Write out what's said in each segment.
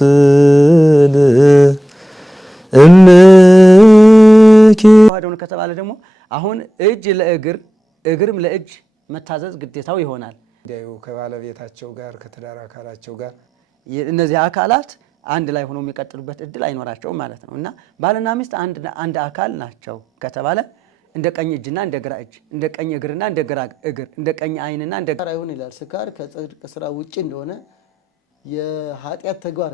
ስል እምኪ ዋደውን ከተባለ ደግሞ አሁን እጅ ለእግር እግርም ለእጅ መታዘዝ ግዴታው ይሆናል። ከባለቤታቸው ጋር ከትዳር አካላቸው ጋር እነዚህ አካላት አንድ ላይ ሆኖ የሚቀጥሉበት እድል አይኖራቸውም ማለት ነው። እና ባልና ሚስት አንድ አካል ናቸው ከተባለ እንደ ቀኝ እጅና እንደ ግራ እጅ፣ እንደ ቀኝ እግርና እንደ ግራ እግር፣ እንደ ቀኝ ዓይንና እንደ ግራ ይሁን ይላል። ስካር ከጽድቅ ስራ ውጪ እንደሆነ የኃጢአት ተግባር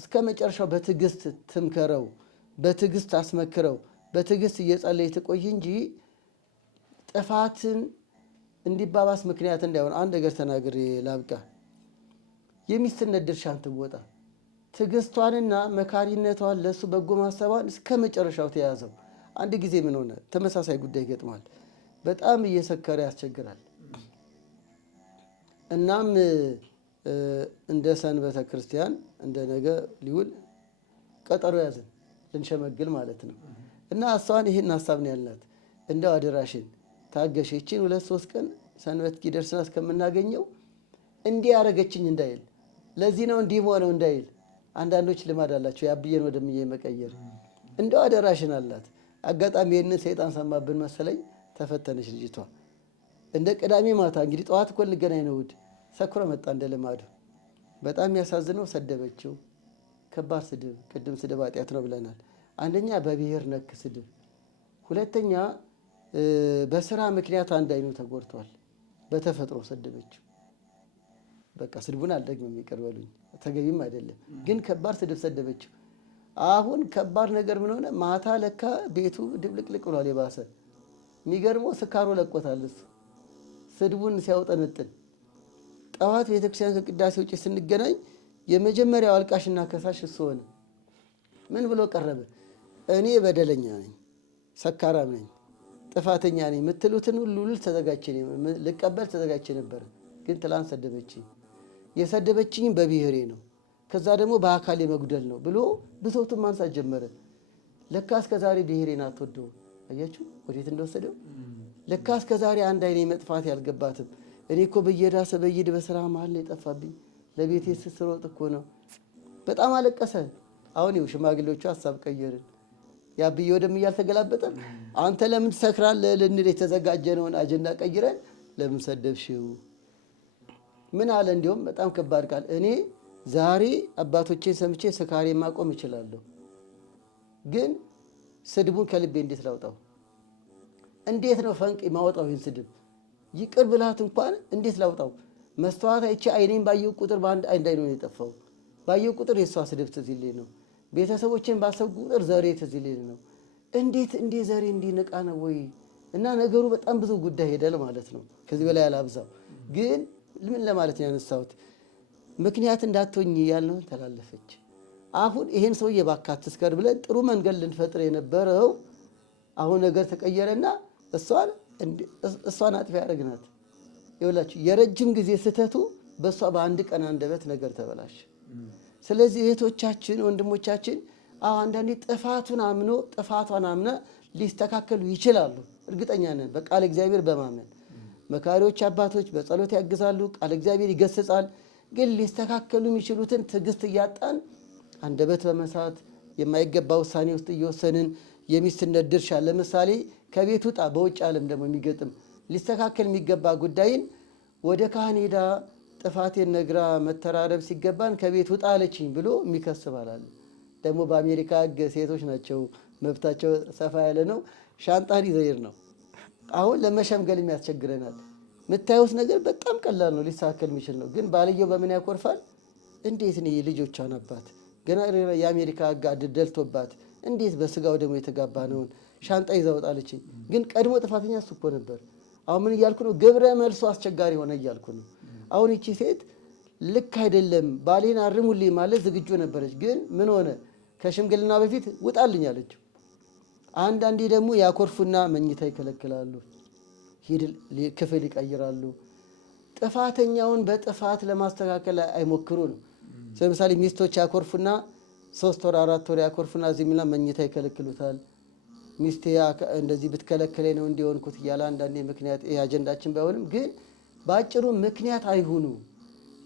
እስከ መጨረሻው በትዕግስት ትምከረው፣ በትዕግስት አስመክረው፣ በትዕግስት እየጸለይ ትቆይ እንጂ ጥፋትን እንዲባባስ ምክንያት እንዳይሆን አንድ ነገር ተናግሬ ላብቃ። የሚስትነት ድርሻን ትወጣ። ትዕግስቷንና መካሪነቷን ለሱ በጎ ማሰቧን እስከ መጨረሻው ተያዘው። አንድ ጊዜ ምን ሆነ? ተመሳሳይ ጉዳይ ገጥሟል። በጣም እየሰከረ ያስቸግራል። እናም እንደ ሰንበተ ክርስቲያን እንደ ነገ ሊውል ቀጠሮ ያዘን ልንሸመግል ማለት ነው። እና እሷን ይህን ሀሳብ ነው ያልናት፣ እንደው አደራሽን ታገሽ፣ ይችን 2-3 ቀን ሰንበት ጊደርስና እስከምናገኘው እንዲህ ያደረገችኝ እንዳይል፣ ለዚህ ነው እንዲህ ሆነው እንዳይል። አንዳንዶች ልማድ አላቸው ያብዬን ወደምዬ መቀየር። እንደው አደራሽን አላት። አጋጣሚ ይህንን ሰይጣን ሰማብን መሰለኝ፣ ተፈተነች ልጅቷ። እንደ ቅዳሜ ማታ እንግዲህ ጠዋት እኮ እንገናኝ ነው እሑድ፣ ሰክሮ መጣ እንደ ልማዱ። በጣም የሚያሳዝነው ሰደበችው። ከባድ ስድብ። ቅድም ስድብ ኃጢአት ነው ብለናል። አንደኛ በብሔር ነክ ስድብ፣ ሁለተኛ በስራ ምክንያት አንድ አይኑ ተጎድቷል። በተፈጥሮ ሰደበችው። በቃ ስድቡን አልደግምም ይቅር በሉኝ፣ ተገቢም አይደለም፣ ግን ከባድ ስድብ ሰደበችው። አሁን ከባድ ነገር ምን ሆነ? ማታ ለካ ቤቱ ድብልቅልቅ ብሏል። የባሰ የሚገርመው ስካሩ ለቆታል እሱ ስድቡን ሲያውጠነጥን። ጠዋት ቤተክርስቲያን ከቅዳሴ ውጭ ስንገናኝ የመጀመሪያው አልቃሽና ከሳሽ እሱ ሆነ። ምን ብሎ ቀረበ? እኔ በደለኛ ነኝ፣ ሰካራም ነኝ፣ ጥፋተኛ ነኝ የምትሉትን ሁሉ ልቀበል ተዘጋጅቼ ነበር፣ ግን ትላንት ሰደበችኝ። የሰደበችኝ በብሔሬ ነው፣ ከዛ ደግሞ በአካል መጉደል ነው ብሎ ብሶቱን ማንሳት ጀመረ። ለካ እስከ ዛሬ ብሔሬን አትወደው። አያችሁ ወዴት እንደወሰደው። ለካ እስከ ዛሬ አንድ አይኔ መጥፋት ያልገባትም እኔ እኮ በየዳሰ በይድ በስራ መሀል ነው የጠፋብኝ፣ ለቤቴ ስሮጥ እኮ ነው። በጣም አለቀሰ። አሁን ይኸው ሽማግሌዎቹ ሀሳብ ቀየርን። ያብዬ ወደም እያልተገላበጠን አንተ ለምን ትሰክራለህ ልንል የተዘጋጀነውን አጀንዳ ቀይረን ለምን ሰደብሽው? ምን አለ? እንዲሁም በጣም ከባድ ቃል። እኔ ዛሬ አባቶቼን ሰምቼ ስካሬ ማቆም እችላለሁ፣ ግን ስድቡን ከልቤ እንዴት ላውጣው? እንዴት ነው ፈንቅ ማወጣው? ይህን ስድብ ይቅር ብላት እንኳን እንዴት ላውጣው? መስተዋት አይቼ አይኔን ባየው ቁጥር በአንድ አይን ነው የጠፋው። ባየው ቁጥር የሷ ስድብ ትዝ ይለኝ ነው። ቤተሰቦቼን ባሰብኩ ቁጥር ዘሬ ትዝ ይለኝ ነው። እንዴት ዘሬ እንዲነቃ ነው ወይ? እና ነገሩ በጣም ብዙ ጉዳይ ሄደል ማለት ነው። ከዚህ በላይ አላብዛው። ግን ምን ለማለት ነው ያነሳሁት? ምክንያት እንዳትሆኝ ያልነውን ተላለፈች። አሁን ይሄን ሰውዬ እባክህ አትስከር ብለን ጥሩ መንገድ ልንፈጥር የነበረው አሁን ነገር ተቀየረና እሷን አጥፊ ያደረግናት። ይኸውላችሁ የረጅም ጊዜ ስህተቱ በእሷ በአንድ ቀን አንደበት ነገር ተበላሽ። ስለዚህ እህቶቻችን ወንድሞቻችን አንዳንዴ ጥፋቷን አምና ሊስተካከሉ ይችላሉ። እርግጠኛ ነን። በቃል እግዚአብሔር በማመን መካሪዎች አባቶች በጸሎት ያግዛሉ፣ ቃል እግዚአብሔር ይገስጻል። ግን ሊስተካከሉ የሚችሉትን ትዕግስት እያጣን አንደበት በመሳት የማይገባ ውሳኔ ውስጥ እየወሰንን የሚስትነት ድርሻ ለምሳሌ ከቤት ውጣ፣ በውጭ ዓለም ደግሞ የሚገጥም ሊስተካከል የሚገባ ጉዳይን ወደ ካህን ሄዳ ጥፋቴን ነግራ መተራረብ ሲገባን ከቤት ውጣ አለችኝ ብሎ የሚከስ ባላል። ደግሞ በአሜሪካ ሕግ ሴቶች ናቸው መብታቸው ሰፋ ያለ ነው። ሻንጣን ይዘይር ነው። አሁን ለመሸምገል ያስቸግረናል። የምታዩት ነገር በጣም ቀላል ነው፣ ሊስተካከል የሚችል ነው። ግን ባልየው በምን ያኮርፋል? እንዴት ነው የልጆቿን አባት ገና የአሜሪካ ሕግ ደልቶባት እንዴት በስጋው ደግሞ የተጋባ ነውን ሻንጣ ይዛ ወጣለችኝ። ግን ቀድሞ ጥፋተኛ እሱ እኮ ነበር። አሁን ምን እያልኩ ነው? ግብረ መልሶ አስቸጋሪ ሆነ እያልኩ ነው። አሁን ይቺ ሴት ልክ አይደለም ባሌን አርሙልኝ ማለት ዝግጁ ነበረች። ግን ምን ሆነ? ከሽምግልና በፊት ውጣልኝ አለችው። አንዳንዴ ደግሞ ያኮርፉና መኝታ ይከለክላሉ፣ ክፍል ይቀይራሉ። ጥፋተኛውን በጥፋት ለማስተካከል አይሞክሩ ነው። ለምሳሌ ሚስቶች ያኮርፉና 3 ወር 4 ወር ያኮርፉና እዚህ ሚላ መኝታ ይከለክሉታል። ሚስቴ እንደዚህ ብትከለከለኝ ነው እንዲሆንኩት እያለ አንዳንዴ ምክንያት ይሄ አጀንዳችን ባይሆንም ግን በአጭሩ ምክንያት አይሁኑ።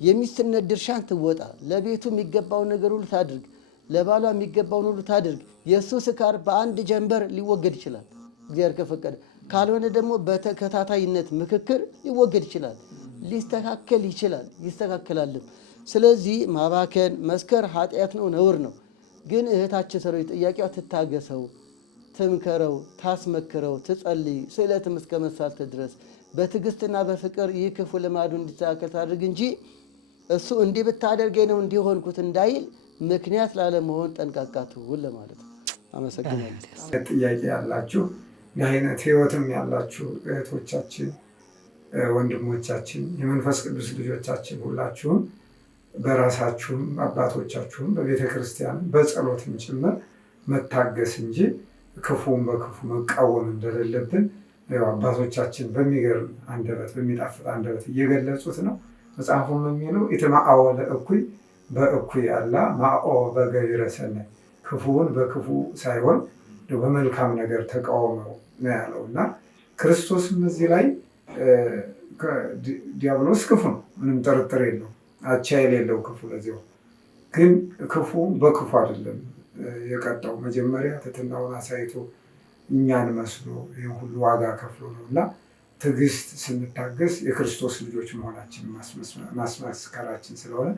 የሚስትነት ድርሻን ትወጣ። ለቤቱ የሚገባውን ነገር ሁሉ ታድርግ። ለባሏ የሚገባውን ሁሉ ታድርግ። የእሱ ስካር በአንድ ጀንበር ሊወገድ ይችላል እግዚአብሔር ከፈቀደ። ካልሆነ ደግሞ በተከታታይነት ምክክር ሊወገድ ይችላል፣ ሊስተካከል ይችላል፣ ይስተካከላልም። ስለዚህ ማባከን መስከር ኃጢአት ነው፣ ነውር ነው። ግን እህታችን ሰሮች ጥያቄዋ ትታገሰው፣ ትምከረው፣ ታስመክረው፣ ትጸልይ፣ ስዕለትም እስከ መሳልት ድረስ በትዕግስትና በፍቅር ይህ ክፉ ልማዱ እንዲስተካከል ታድርግ እንጂ እሱ እንዲህ ብታደርገኝ ነው እንዲሆንኩት እንዳይል ምክንያት ላለመሆን ጠንቃቃ ትሁን ለማለት ነው። አመሰግናለሁ። ጥያቄ ያላችሁ እንዲህ አይነት ህይወትም ያላችሁ እህቶቻችን፣ ወንድሞቻችን፣ የመንፈስ ቅዱስ ልጆቻችን ሁላችሁም በራሳችሁም አባቶቻችሁም በቤተ ክርስቲያን በጸሎትም ጭምር መታገስ እንጂ ክፉን በክፉ መቃወም እንደሌለብን አባቶቻችን በሚገርም አንደበት በሚጣፍጥ አንደበት እየገለጹት ነው። መጽሐፉም የሚለው ኢትማአወ ለእኩይ በእኩይ አላ ማኦ በገቢረ ሰናይ፣ ክፉውን በክፉ ሳይሆን በመልካም ነገር ተቃውመው ነው ያለው እና ክርስቶስም እዚህ ላይ ዲያብሎስ ክፉ ነው፣ ምንም ጥርጥር የለው፣ አቻ የሌለው ክፉ። ለዚያው ግን ክፉ በክፉ አይደለም የቀጣው። መጀመሪያ ትሕትናውን አሳይቶ እኛን መስሎ ይህን ሁሉ ዋጋ ከፍሎ ነው እና ትዕግስት ስንታገስ የክርስቶስ ልጆች መሆናችን ማስመስከራችን ስለሆነ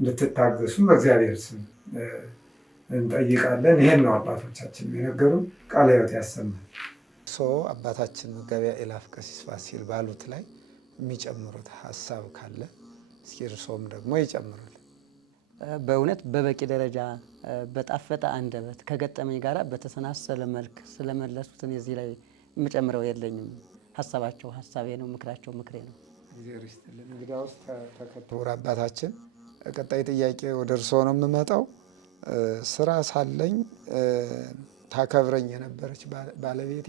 እንድትታገሱም በእግዚአብሔር ስም እንጠይቃለን። ይሄን ነው አባቶቻችን የነገሩን። ቃለ ሕይወት ያሰማል። አባታችን መጋቢያ ኤላፍ ቀሲስ ፋሲል ባሉት ላይ የሚጨምሩት ሀሳብ ካለ እስኪ እርሶም ደግሞ ይጨምሩልን። በእውነት በበቂ ደረጃ በጣፈጠ አንደበት ከገጠመኝ ጋር በተሰናሰለ መልክ ስለመለሱትን የዚህ ላይ የምጨምረው የለኝም። ሀሳባቸው ሀሳቤ ነው፣ ምክራቸው ምክሬ ነው። እንግዲያውስ ተከተውር አባታችን ቀጣይ ጥያቄ ወደ እርስዎ ነው የምመጣው። ስራ ሳለኝ ታከብረኝ የነበረች ባለቤቴ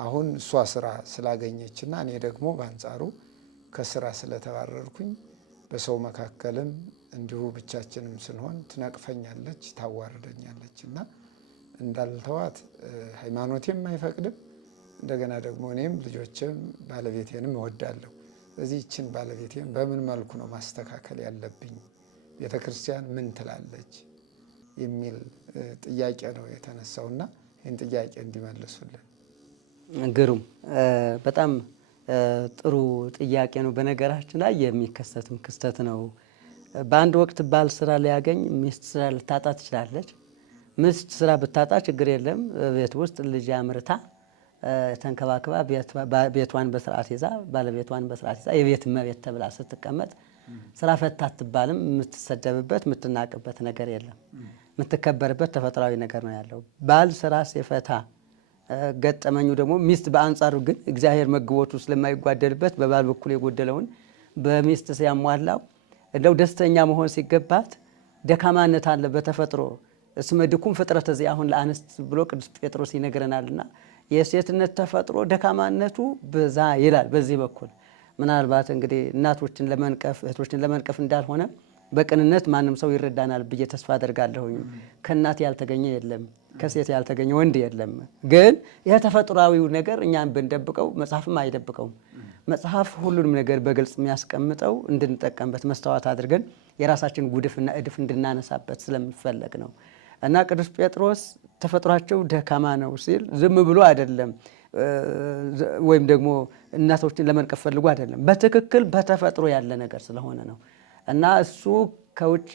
አሁን እሷ ስራ ስላገኘችና እኔ ደግሞ በአንጻሩ ከስራ ስለተባረርኩኝ በሰው መካከልም እንዲሁ ብቻችንም ስንሆን ትነቅፈኛለች፣ ታዋርደኛለች እና እንዳልተዋት ሃይማኖቴም አይፈቅድም። እንደገና ደግሞ እኔም ልጆችም ባለቤቴንም እወዳለሁ። ስለዚህ ይችን ባለቤቴን በምን መልኩ ነው ማስተካከል ያለብኝ? ቤተ ክርስቲያን ምን ትላለች? የሚል ጥያቄ ነው የተነሳውና ይህን ጥያቄ እንዲመልሱልን። ግሩም፣ በጣም ጥሩ ጥያቄ ነው። በነገራችን ላይ የሚከሰትም ክስተት ነው። በአንድ ወቅት ባል ስራ ሊያገኝ ሚስት ስራ ልታጣ ትችላለች። ሚስት ስራ ብታጣ ችግር የለም፣ ቤት ውስጥ ልጅ አምርታ ተንከባክባ ቤቷን በስርዓት ይዛ ባለቤቷን በስርዓት ይዛ የቤት እመቤት ተብላ ስትቀመጥ ስራ ፈታ አትባልም። የምትሰደብበት የምትናቅበት ነገር የለም። የምትከበርበት ተፈጥሯዊ ነገር ነው ያለው። ባል ስራ ሲፈታ ገጠመኙ ደግሞ ሚስት በአንጻሩ ግን እግዚአብሔር መግቦቱ ስለማይጓደልበት በባል በኩል የጎደለውን በሚስት ሲያሟላው እንደው ደስተኛ መሆን ሲገባት ደካማነት አለ በተፈጥሮ። እስመ ድኩም ፍጥረት እዚህ አሁን ለአንስት ብሎ ቅዱስ ጴጥሮስ ይነግረናልና የሴትነት ተፈጥሮ ደካማነቱ በዛ ይላል። በዚህ በኩል ምናልባት እንግዲህ እናቶችን ለመንቀፍ እህቶችን ለመንቀፍ እንዳልሆነ በቅንነት ማንም ሰው ይረዳናል ብዬ ተስፋ አደርጋለሁኝ። ከእናት ያልተገኘ የለም፣ ከሴት ያልተገኘ ወንድ የለም። ግን ይህ ተፈጥሯዊው ነገር እኛን ብንደብቀው መጽሐፍም አይደብቀውም። መጽሐፍ ሁሉንም ነገር በግልጽ የሚያስቀምጠው እንድንጠቀምበት መስተዋት አድርገን የራሳችን ጉድፍና እድፍ እንድናነሳበት ስለሚፈለግ ነው። እና ቅዱስ ጴጥሮስ ተፈጥሯቸው ደካማ ነው ሲል ዝም ብሎ አይደለም፣ ወይም ደግሞ እናቶችን ለመንቀፍ ፈልጎ አይደለም። በትክክል በተፈጥሮ ያለ ነገር ስለሆነ ነው። እና እሱ ከውጭ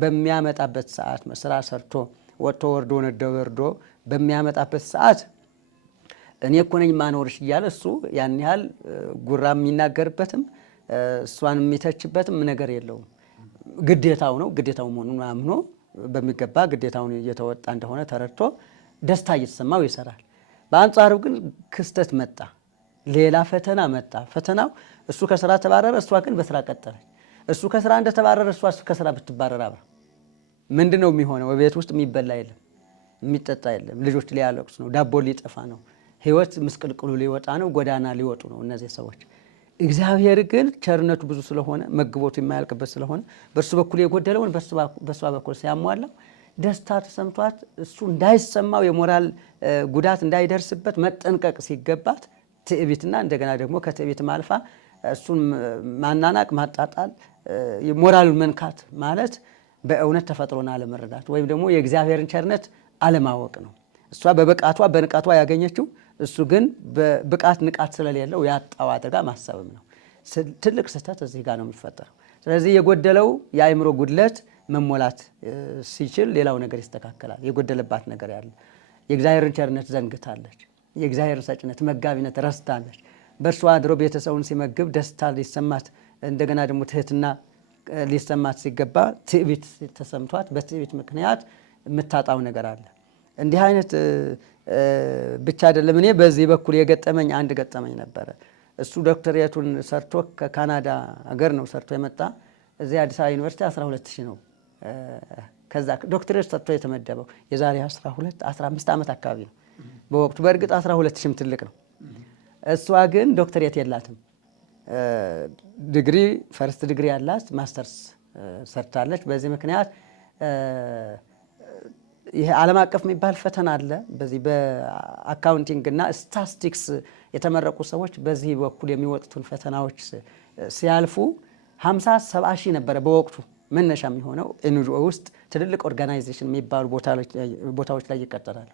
በሚያመጣበት ሰዓት ስራ ሰርቶ ወጥቶ ወርዶ ነዶ ወርዶ በሚያመጣበት ሰዓት እኔ እኮ ነኝ ማኖርሽ እያለ እሱ ያን ያህል ጉራ የሚናገርበትም እሷን የሚተችበትም ነገር የለውም። ግዴታው ነው። ግዴታው መሆኑን አምኖ በሚገባ ግዴታውን እየተወጣ እንደሆነ ተረድቶ ደስታ እየተሰማው ይሰራል። በአንጻሩ ግን ክስተት መጣ፣ ሌላ ፈተና መጣ። ፈተናው እሱ ከስራ ተባረረ፣ እሷ ግን በስራ ቀጠለች። እሱ ከስራ እንደተባረረ እሷ ከስራ ብትባረር አብራ ምንድን ነው የሚሆነው? በቤት ውስጥ የሚበላ የለም፣ የሚጠጣ የለም። ልጆች ሊያለቅሱ ነው፣ ዳቦ ሊጠፋ ነው፣ ህይወት ምስቅልቅሉ ሊወጣ ነው፣ ጎዳና ሊወጡ ነው እነዚህ ሰዎች። እግዚአብሔር ግን ቸርነቱ ብዙ ስለሆነ መግቦቱ የማያልቅበት ስለሆነ በእርሱ በኩል የጎደለውን በእሷ በኩል ሲያሟላው ደስታ ተሰምቷት እሱ እንዳይሰማው የሞራል ጉዳት እንዳይደርስበት መጠንቀቅ ሲገባት ትዕቢትና እንደገና ደግሞ ከትዕቢትም አልፋ እሱን ማናናቅ ማጣጣል ሞራሉን መንካት ማለት በእውነት ተፈጥሮን አለመረዳት ወይም ደግሞ የእግዚአብሔርን ቸርነት አለማወቅ ነው። እሷ በንቃቷ ያገኘችው እሱ ግን በብቃት ንቃት ስለሌለው ያጣው አደጋ ማሰብም ነው። ትልቅ ስህተት እዚህ ጋር ነው የሚፈጠረው። ስለዚህ የጎደለው የአእምሮ ጉድለት መሞላት ሲችል ሌላው ነገር ይስተካከላል። የጎደለባት ነገር ያለ የእግዚአብሔርን ቸርነት ዘንግታለች። የእግዚአብሔርን ሰጭነት መጋቢነት ረስታለች። በእርሷ አድሮ ቤተሰቡን ሲመግብ ደስታ ሊሰማት እንደገና ደግሞ ትህትና ሊሰማት ሲገባ ትዕቢት ተሰምቷት በትዕቢት ምክንያት የምታጣው ነገር አለ። እንዲህ አይነት ብቻ አይደለም። እኔ በዚህ በኩል የገጠመኝ አንድ ገጠመኝ ነበረ። እሱ ዶክተሬቱን ሰርቶ ከካናዳ ሀገር ነው ሰርቶ የመጣ እዚህ አዲስ አበባ ዩኒቨርሲቲ 12000 ነው ከዛ ዶክተሬት ሰርቶ የተመደበው የዛሬ 15 ዓመት አካባቢ ነው በወቅቱ። በእርግጥ 12000 ትልቅ ነው። እሷ ግን ዶክተሬት የላትም። ዲግሪ ፈርስት ዲግሪ ያላት ማስተርስ ሰርታለች። በዚህ ምክንያት ይሄ ዓለም አቀፍ የሚባል ፈተና አለ። በዚህ በአካውንቲንግ እና ስታቲስቲክስ የተመረቁ ሰዎች በዚህ በኩል የሚወጡትን ፈተናዎች ሲያልፉ 50-70 ሺህ ነበረ በወቅቱ መነሻ የሚሆነው። ኤንጂኦ ውስጥ ትልልቅ ኦርጋናይዜሽን የሚባሉ ቦታዎች ላይ ይቀጠራል።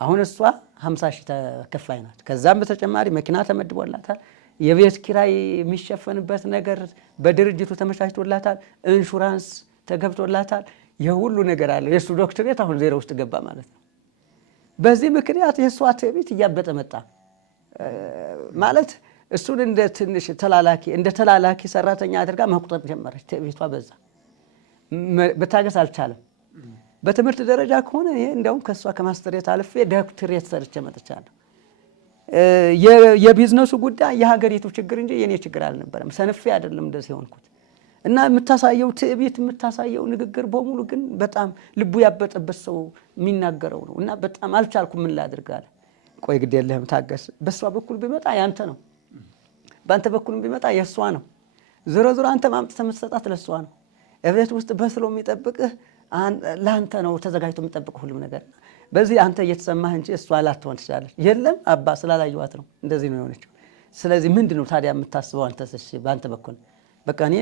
አሁን እሷ 50 ሺህ ተከፋይ ናት። ከዛም በተጨማሪ መኪና ተመድቦላታል። የቤት ኪራይ የሚሸፈንበት ነገር በድርጅቱ ተመቻችቶላታል። ኢንሹራንስ ተገብቶላታል። የሁሉ ነገር አለ። የእሱ ዶክትሬት አሁን ዜሮ ውስጥ ገባ ማለት ነው። በዚህ ምክንያት የእሷ ትዕቢት እያበጠ መጣ ማለት እሱን እንደ ትንሽ ተላላኪ ሰራተኛ አድርጋ መቁጠር ጀመረች። ትዕቢቷ በዛ። በታገስ አልቻለም። በትምህርት ደረጃ ከሆነ ይሄ እንደውም ከእሷ ከማስተሬት አልፌ ዶክትሬት ሰርቼ መጥቻለሁ። የቢዝነሱ ጉዳይ የሀገሪቱ ችግር እንጂ የኔ ችግር አልነበረም። ሰንፌ አይደለም እንደዚህ ሆንኩት። እና የምታሳየው ትዕቢት የምታሳየው ንግግር በሙሉ ግን በጣም ልቡ ያበጠበት ሰው የሚናገረው ነው። እና በጣም አልቻልኩም። ምን ላድርግ አለ። ቆይ ግድ የለህም ታገስ። በእሷ በኩል ቢመጣ ያንተ ነው፣ በአንተ በኩል ቢመጣ የእሷ ነው። ዞሮ ዞሮ አንተ ማምጥተህ የምትሰጣት ለእሷ ነው። እቤት ውስጥ በስሎ የሚጠብቅህ ለአንተ ነው ተዘጋጅቶ የሚጠብቅህ ሁሉም ነገር። በዚህ አንተ እየተሰማህ እንጂ እሷ ላትሆን ትችላለች። የለም አባ ስላላየኋት ነው እንደዚህ ነው የሆነችው። ስለዚህ ምንድን ነው ታዲያ የምታስበው አንተስ? እሺ በአንተ በኩል በቃ እኔ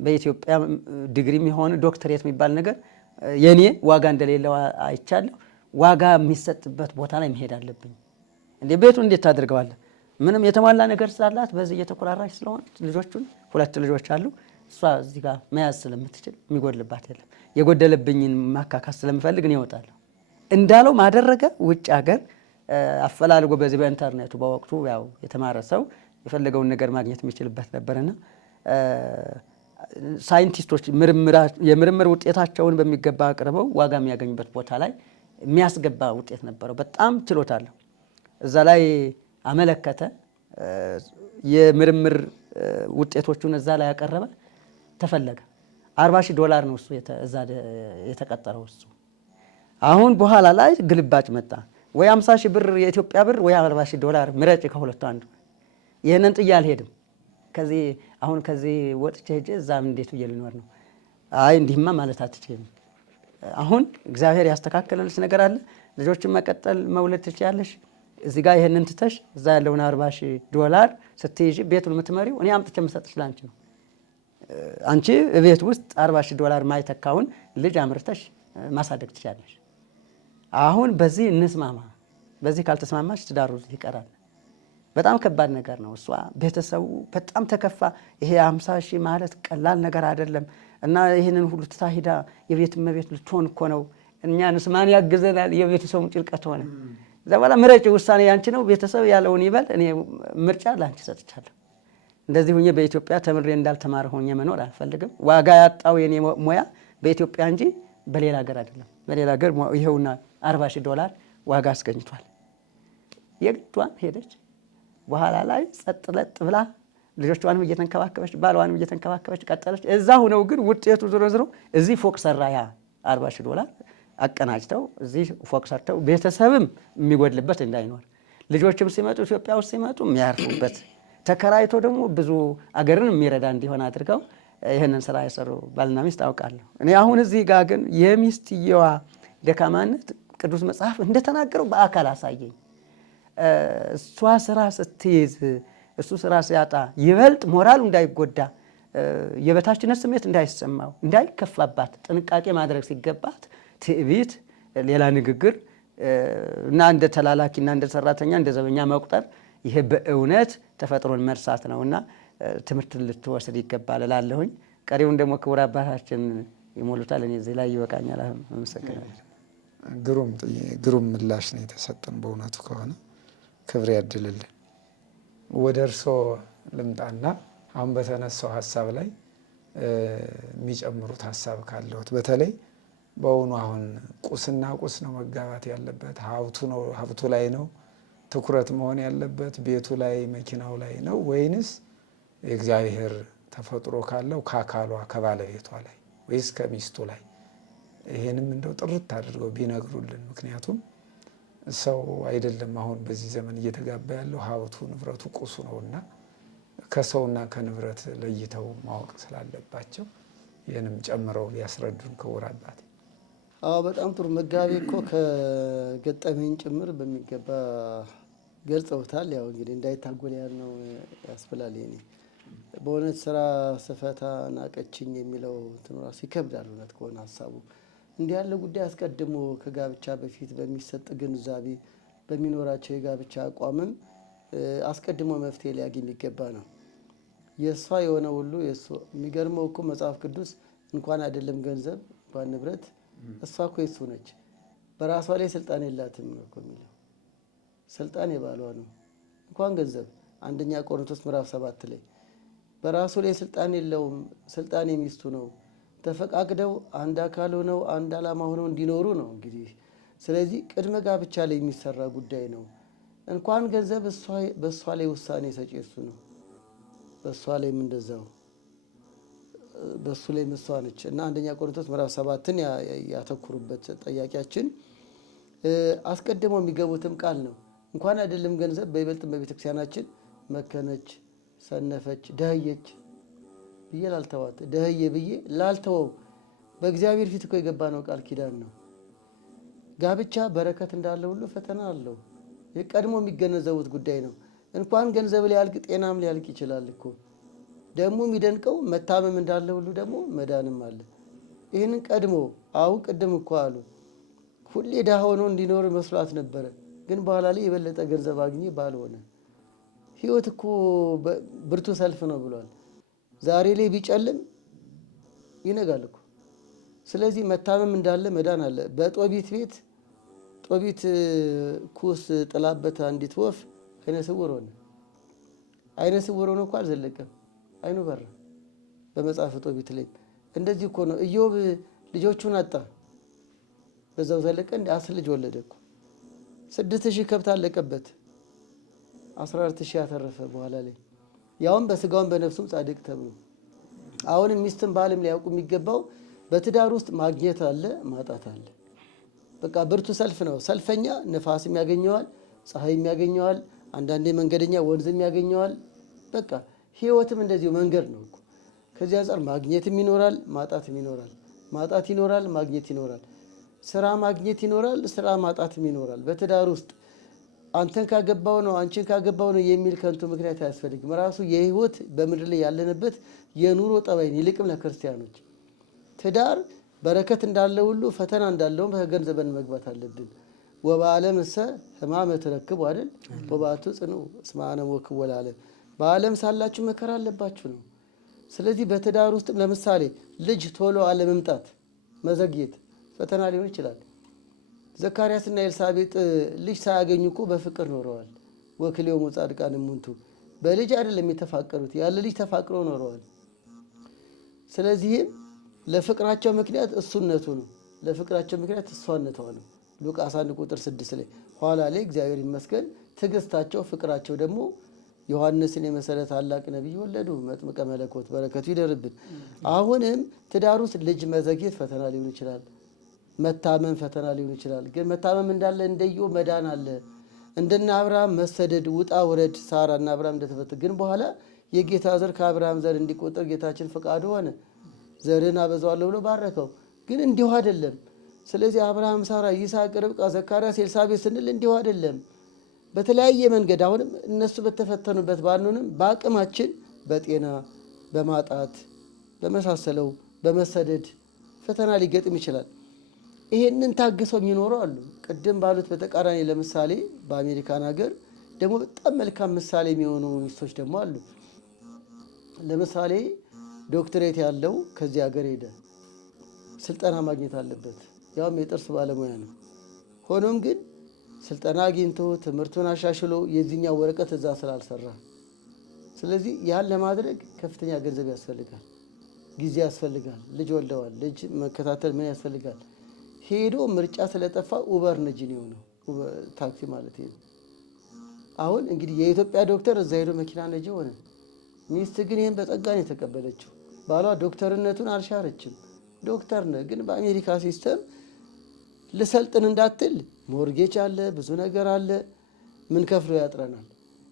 በኢትዮጵያ ዲግሪ የሚሆን ዶክተሬት የሚባል ነገር የኔ ዋጋ እንደሌለው አይቻለሁ። ዋጋ የሚሰጥበት ቦታ ላይ መሄድ አለብኝ። እንዴ ቤቱ እንዴት ታደርገዋለህ? ምንም የተሟላ ነገር ስላላት በዚህ እየተኮራራች ስለሆነ ልጆቹን 2 ልጆች አሉ። እሷ እዚህ ጋር መያዝ ስለምትችል የሚጎድልባት የለም። የጎደለብኝን ማካካስ ስለምፈልግ እኔ እወጣለሁ እንዳለው ማደረገ። ውጭ ሀገር አፈላልጎ በዚህ በኢንተርኔቱ በወቅቱ ያው የተማረ ሰው የፈለገውን ነገር ማግኘት የሚችልበት ነበርና ሳይንቲስቶች የምርምር ውጤታቸውን በሚገባ አቅርበው ዋጋ የሚያገኙበት ቦታ ላይ የሚያስገባ ውጤት ነበረው። በጣም ችሎታለሁ። እዛ ላይ አመለከተ። የምርምር ውጤቶቹን እዛ ላይ ያቀረበ። ተፈለገ። $40,000 ነው እሱ እዛ የተቀጠረው እሱ። አሁን በኋላ ላይ ግልባጭ መጣ። ወይ 50,000 ብር የኢትዮጵያ ብር ወይ $40,000 ምረጭ ከሁለቱ አንዱ። ይህንን ጥዬ አልሄድም። ከዚህ ወጥቼ ሄጄ እዛም እንዴት ብዬ ልኖር ነው? አይ እንዲህማ ማለት አትችልም። አሁን እግዚአብሔር ያስተካከለልሽ ነገር አለ። ልጆችን መቀጠል መውለድ ትችያለሽ። እዚህ ጋር ይሄንን ትተሽ እዛ ያለውን $40,000 ስትይዢ ቤቱን የምትመሪው እኔ አምጥቼ የምሰጥሽ ላንቺ ነው። አንቺ ቤት ውስጥ $40,000 ማይተካውን ልጅ አምርተሽ ማሳደግ ትችያለሽ። አሁን በዚህ እንስማማ። በዚህ ካልተስማማች ትዳሩ ይቀራል። በጣም ከባድ ነገር ነው። እሷ ቤተሰቡ በጣም ተከፋ። ይሄ 50,000 ማለት ቀላል ነገር አይደለም እና ይህንን ሁሉ ትታሂዳ የቤት እመቤት ልትሆን እኮ ነው። እኛንስ ማን ያግዘናል? የቤተሰቡ ጭንቀት ሆነ። እዛ በኋላ ምረጭ፣ ውሳኔ ያንቺ ነው። ቤተሰብ ያለውን ይበል። እኔ ምርጫ ላንቺ ሰጥቻለሁ። እንደዚህ ሁኜ በኢትዮጵያ ተምሬ እንዳልተማረ ሆኜ መኖር አልፈልግም። ዋጋ ያጣው የኔ ሙያ በኢትዮጵያ እንጂ በሌላ ሀገር አይደለም። በሌላ ሀገር ይሄውና $40,000 ዋጋ አስገኝቷል። የግዷን ሄደች። በኋላ ላይ ጸጥ ለጥ ብላ ልጆቿንም እየተንከባከበች ባሏንም እየተንከባከበች ቀጠለች። እዛ ሁነው ግን ውጤቱ ዝሮ ዝሮ እዚህ ፎቅ ሰራ። ያ $40,000 አቀናጅተው እዚህ ፎቅ ሰርተው ቤተሰብም የሚጎድልበት እንዳይኖር ልጆችም ሲመጡ ኢትዮጵያ ውስጥ ሲመጡ የሚያርፉበት ተከራይቶ ደግሞ ብዙ አገርን የሚረዳ እንዲሆን አድርገው ይህንን ስራ የሰሩ ባልና ሚስት አውቃለሁ። እኔ አሁን እዚህ ጋር ግን የሚስትየዋ ደካማነት ቅዱስ መጽሐፍ እንደተናገረው በአካል አሳየኝ። እሷ ስራ ስትይዝ እሱ ስራ ሲያጣ ይበልጥ ሞራሉ እንዳይጎዳ የበታችነት ስሜት እንዳይሰማው እንዳይከፋባት ጥንቃቄ ማድረግ ሲገባት ትዕቢት፣ ሌላ ንግግር እና እንደ ተላላኪና እንደ ሰራተኛ እንደ ዘበኛ መቁጠር ይሄ በእውነት ተፈጥሮን መርሳት ነውና ትምህርት ልትወስድ ይገባል እላለሁኝ። ቀሪውን ደግሞ ክቡር አባታችን ይሞሉታል። እኔ እዚህ ላይ ይበቃኛል። አመሰግናለሁ። ግሩም ምላሽ ነው የተሰጠን። በእውነቱ ከሆነ ክብር ያድልልን። ወደ እርስዎ ልምጣና አሁን በተነሳው ሀሳብ ላይ የሚጨምሩት ሀሳብ ካለዎት፣ በተለይ በእውኑ አሁን ቁስና ቁስ ነው መጋባት ያለበት? ሀብቱ ላይ ነው ትኩረት መሆን ያለበት? ቤቱ ላይ መኪናው ላይ ነው ወይንስ የእግዚአብሔር ተፈጥሮ ካለው ከአካሏ ከባለቤቷ ላይ ወይስ ከሚስቱ ላይ? ይሄንም እንደው ጥርት አድርገው ቢነግሩልን። ምክንያቱም ሰው አይደለም አሁን በዚህ ዘመን እየተጋባ ያለው ሀብቱ ንብረቱ ቁሱ ነውና ከሰውና ከንብረት ለይተው ማወቅ ስላለባቸው ይህንም ጨምረው ሊያስረዱን ክቡር አባቴ። አዎ በጣም ጥሩ። መጋቢ እኮ ከገጠመኝ ጭምር በሚገባ ገልጸውታል። ያው እንግዲህ እንዳይታጎል ያል ነው ያስብላል። ይሄኔ በእውነት ስራ ስፈታ ናቀችኝ የሚለው ትኖራሱ ይከብዳል። እውነት ከሆነ ሀሳቡ እንዲህ ያለ ጉዳይ አስቀድሞ ከጋብቻ በፊት በሚሰጥ ግንዛቤ በሚኖራቸው የጋብቻ አቋምም አስቀድሞ መፍትሄ ሊያገኝ የሚገባ ነው። የእሷ የሆነ ሁሉ የእሱ። የሚገርመው እኮ መጽሐፍ ቅዱስ እንኳን አይደለም ገንዘብ እንኳን ንብረት እሷ እኮ የእሱ ነች። በራሷ ላይ ስልጣን የላትም ነው እኮ የሚለው። ስልጣን የባሏ ነው እንኳን ገንዘብ። አንደኛ ቆሮንቶስ ምዕራፍ 7 ላይ በራሱ ላይ ስልጣን የለውም፣ ስልጣን የሚስቱ ነው። ተፈቃቅደው አንድ አካል ሆነው አንድ ዓላማ ሆነው እንዲኖሩ ነው እንግዲህ። ስለዚህ ቅድመ ጋብቻ ላይ የሚሰራ ጉዳይ ነው። እንኳን ገንዘብ በእሷ ላይ ውሳኔ ሰጪ እሱ ነው። በእሷ ላይም እንደዛው በእሱ ላይ እሷ ነች እና አንደኛ ቆሮንቶስ ምዕራፍ 7ን ያተኩሩበት ጠያቂያችን አስቀድመው የሚገቡትም ቃል ነው። እንኳን አይደለም ገንዘብ በይበልጥም በቤተክርስቲያናችን መከነች፣ ሰነፈች፣ ደህየች ብዬ ላልተዋት ደህየ ብዬ ላልተወው በእግዚአብሔር ፊት እኮ የገባ ነው ቃል ኪዳን ነው። ጋብቻ በረከት እንዳለ ሁሉ ፈተና አለው። የቀድሞ የሚገነዘቡት ጉዳይ ነው። እንኳን ገንዘብ ሊያልቅ ጤናም ሊያልቅ ይችላል እኮ። ደግሞ የሚደንቀው መታመም እንዳለ ሁሉ ደግሞ መዳንም አለ። ይህንን ቀድሞ ቅድም እኮ አሉ ሁሌ ድሃ ሆኖ እንዲኖር መስሏት ነበረ። ግን በኋላ ላይ የበለጠ ገንዘብ አግኘ ባልሆነ ህይወት እኮ ብርቱ ሰልፍ ነው ብሏል። ዛሬ ላይ ቢጨልም ይነጋል እኮ። ስለዚህ መታመም እንዳለ መዳን አለ። በጦቢት ቤት ጦቢት ኩስ ጥላበት አንዲት ወፍ አይነ ስውር ሆነ። አይነ ስውር ሆኖ እኮ አልዘለቀም፣ አይኑ በራ። በመጽሐፍ ጦቢት ላይ እንደዚህ እኮ ነው። ኢዮብ ልጆቹን አጣ፣ በዛው ዘለቀ። 10 ልጅ ወለደ እኮ። 6000 ከብት አለቀበት፣ 14000 ያተረፈ በኋላ ላይ ያውም በስጋውም በነፍሱም ጻድቅ ተብሎ። አሁንም ሚስትም ባልም ሊያውቁ የሚገባው በትዳር ውስጥ ማግኘት አለ፣ ማጣት አለ። በቃ ብርቱ ሰልፍ ነው። ሰልፈኛ ነፋስም ያገኘዋል፣ ፀሐይም ያገኘዋል፣ አንዳንዴ መንገደኛ ወንዝም ያገኘዋል። በቃ ህይወትም እንደዚሁ መንገድ ነው እኮ። ከዚህ አንጻር ማግኘትም ይኖራል፣ ማጣትም ይኖራል። ማጣት ይኖራል፣ ማግኘት ይኖራል። ስራ ማግኘት ይኖራል፣ ስራ ማጣትም ይኖራል። በትዳር ውስጥ አንተን ካገባው ነው አንቺን ካገባው ነው የሚል ከንቱ ምክንያት አያስፈልግም። ራሱ የህይወት በምድር ላይ ያለንበት የኑሮ ጠባይን ይልቅም ለክርስቲያኖች ትዳር በረከት እንዳለ ሁሉ ፈተና እንዳለውም ከገንዘበን መግባት አለብን። ወበዓለም እሰ ሕማመ ትረክቡ አይደል ወበአቱ ጽኑ እስመ አነ ወክብ ወለዓለም። በዓለም ሳላችሁ መከራ አለባችሁ ነው። ስለዚህ በትዳር ውስጥ ለምሳሌ ልጅ ቶሎ አለመምጣት መዘግየት ፈተና ሊሆን ይችላል። ዘካርያስና ኤልሳቤጥ ልጅ ሳያገኙ እኮ በፍቅር ኖረዋል። ወክልኤሆሙ ጻድቃን እሙንቱ፣ በልጅ አይደለም የተፋቀሩት፣ ያለ ልጅ ተፋቅረው ኖረዋል። ስለዚህም ለፍቅራቸው ምክንያት እሱነቱ ነው፣ ለፍቅራቸው ምክንያት እሷነቷ ነው። ሉቃስ 1:6 ላይ ኋላ ላይ እግዚአብሔር ይመስገን ትዕግስታቸው ፍቅራቸው ደግሞ ዮሐንስን የመሰለ ታላቅ ነቢይ ወለዱ፣ መጥምቀ መለኮት በረከቱ ይደርብን። አሁንም ትዳር ውስጥ ልጅ መዘግየት ፈተና ሊሆን ይችላል። መታመም ፈተና ሊሆን ይችላል። ግን መታመም እንዳለ እንደዮ መዳን አለ። እንደነ አብርሃም መሰደድ ውጣ ወረድ ሳራና አብርሃም እንደተፈቱ ግን በኋላ የጌታ ዘር ከአብርሃም ዘር እንዲቆጠር ጌታችን ፈቃዱ ሆነ። ዘርን አበዛዋለሁ ብሎ ባረከው። ግን እንዲሁ አይደለም። ስለዚህ አብርሃም፣ ሳራ፣ ይስሐቅ፣ ርብቃ፣ ዘካርያስ፣ ኤልሳቤጥ ስንል እንዲሁ አይደለም። በተለያየ መንገድ አሁንም እነሱ በተፈተኑበት ባንሆንም በአቅማችን በጤና በማጣት በመሳሰለው በመሰደድ ፈተና ሊገጥም ይችላል። ይሄንን ታግሰው የሚኖሩ አሉ። ቅድም ባሉት በተቃራኒ ለምሳሌ በአሜሪካን ሀገር ደግሞ በጣም መልካም ምሳሌ የሚሆኑ ሚስቶች ደግሞ አሉ። ለምሳሌ ዶክትሬት ያለው ከዚህ ሀገር ሄደ፣ ስልጠና ማግኘት አለበት፣ ያውም የጥርስ ባለሙያ ነው። ሆኖም ግን ስልጠና አግኝቶ ትምህርቱን አሻሽሎ የዚህኛው ወረቀት እዛ ስላልሰራ፣ ስለዚህ ያን ለማድረግ ከፍተኛ ገንዘብ ያስፈልጋል፣ ጊዜ ያስፈልጋል። ልጅ ወልደዋል፣ ልጅ መከታተል ምን ያስፈልጋል። ሄዶ ምርጫ ስለጠፋ ኡበር ነጂ ነው የሆነው፣ ታክሲ ማለት ነው። አሁን እንግዲህ የኢትዮጵያ ዶክተር እዛ ሄዶ መኪና ነጂ ሆነ። ሚስት ግን ይህን በጸጋ ነው የተቀበለችው። ባሏ ዶክተርነቱን አልሻረችም። ዶክተር ነህ ግን በአሜሪካ ሲስተም ልሰልጥን እንዳትል ሞርጌጅ አለ፣ ብዙ ነገር አለ፣ ምን ከፍሎ ያጥረናል።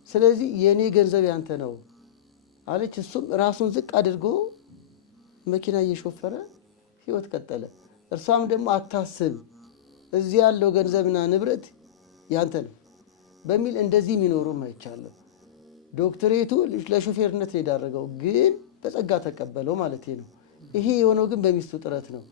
ስለዚህ የእኔ ገንዘብ ያንተ ነው አለች። እሱም ራሱን ዝቅ አድርጎ መኪና እየሾፈረ ህይወት ቀጠለ። እርሷም ደግሞ አታስብ፣ እዚህ ያለው ገንዘብና ንብረት ያንተ ነው በሚል እንደዚህ የሚኖሩም አይቻለሁ። ዶክትሬቱ ለሹፌርነት ነው የዳረገው፣ ግን በጸጋ ተቀበለው ማለት ነው። ይሄ የሆነው ግን በሚስቱ ጥረት ነው።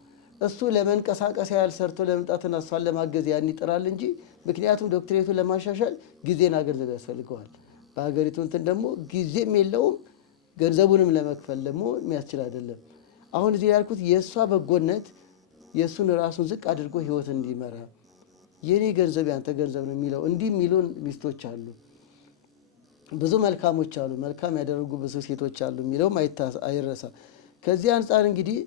እሱ ለመንቀሳቀስ ያህል ሰርቶ ለመምጣትና እሷን ለማገዝ ያን ይጥራል እንጂ ምክንያቱም ዶክትሬቱን ለማሻሻል ጊዜና ገንዘብ ያስፈልገዋል። በሀገሪቱ እንትን ደግሞ ጊዜም የለውም፣ ገንዘቡንም ለመክፈል ደግሞ የሚያስችል አይደለም። አሁን እዚህ ያልኩት የእሷ በጎነት የእሱን ራሱን ዝቅ አድርጎ ህይወት እንዲመራ የኔ ገንዘብ ያንተ ገንዘብ ነው የሚለው እንዲህ የሚሉን ሚስቶች አሉ። ብዙ መልካሞች አሉ፣ መልካም ያደረጉ ብዙ ሴቶች አሉ የሚለውም አይረሳ። ከዚህ አንጻር እንግዲህ